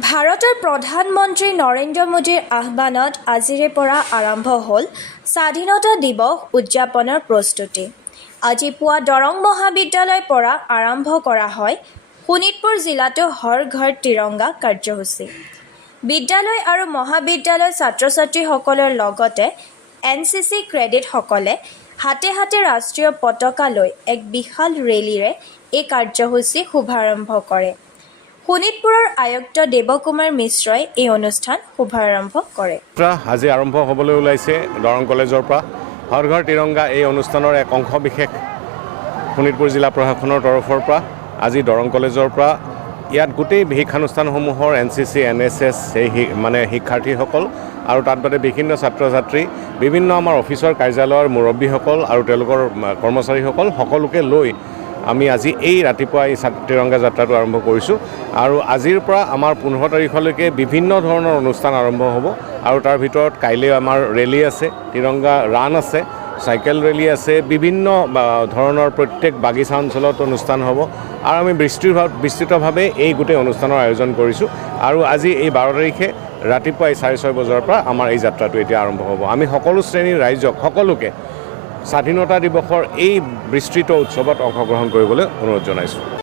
ভাৰতৰ প্ৰধানমন্ত্ৰী নৰেন্দ্ৰ মোদীৰ আহ্বানত আজিৰে পৰা আৰম্ভ হ'ল স্বাধীনতা দিৱস উদযাপনৰ প্ৰস্তুতি। আজি পুৱা দৰং মহাবিদ্যালয়ৰ পৰা আৰম্ভ কৰা হয় শোণিতপুৰ জিলাতো হৰ ঘৰ তিৰংগা কাৰ্যসূচী। বিদ্যালয় আৰু মহাবিদ্যালয়ৰ ছাত্ৰ-ছাত্ৰীসকলৰ লগতে NCC ক্ৰেডিটসকলে হাতে হাতে ৰাষ্ট্ৰীয় পতাকা লৈ এক বিশাল ৰেলীৰে এই কাৰ্যসূচী শুভাৰম্ভ কৰে। শোণিতপুৰৰ আয়ুক্ত দেৱকুমাৰ মিশ্ৰই এই অনুষ্ঠান শুভাৰম্ভ কৰে। আজি আৰম্ভ হ'বলৈ ওলাইছে দৰং কলেজৰ পৰা হৰ ঘৰ তিৰংগা এই অনুষ্ঠানৰ এক অংশ বিশেষ শোণিতপুৰ জিলা প্ৰশাসনৰ তৰফৰ পৰা আজি দৰং কলেজৰ পৰা ইয়াত গোটেই শিক্ষানুষ্ঠানসমূহৰ NCC NSS সেই শিক্ষাৰ্থীসকল আৰু তাত বাদে বিভিন্ন ছাত্ৰ ছাত্ৰী বিভিন্ন আমাৰ অফিচৰ কাৰ্যালয়ৰ মুৰব্বীসকল আৰু তেওঁলোকৰ কৰ্মচাৰীসকল সকলোকে লৈ আমি আজি এই ৰাতিপুৱা এই তিৰংগা যাত্ৰাটো আৰম্ভ কৰিছোঁ আৰু আজিৰ পৰা আমাৰ 15 তাৰিখলৈকে বিভিন্ন ধৰণৰ অনুষ্ঠান আৰম্ভ হ'ব আৰু তাৰ ভিতৰত কাইলৈ আমাৰ ৰেলী আছে, তিৰংগা ৰাণ আছে, চাইকেল ৰেলী আছে, বিভিন্ন ধৰণৰ প্ৰত্যেক বাগিচা অঞ্চলত অনুষ্ঠান হ'ব আৰু আমি বিস্তৃতভাৱে এই গোটেই অনুষ্ঠানৰ আয়োজন কৰিছোঁ আৰু আজি এই 12 তাৰিখে ৰাতিপুৱা 6:30 বজাৰ পৰা আমাৰ এই যাত্ৰাটো এতিয়া আৰম্ভ হ'ব। আমি সকলো শ্ৰেণীৰ ৰাইজক সকলোকে স্বাধীনতা দিৱসৰ এই বিস্তৃত উৎসৱত অংশগ্ৰহণ কৰিবলৈ অনুৰোধ জনাইছোঁ।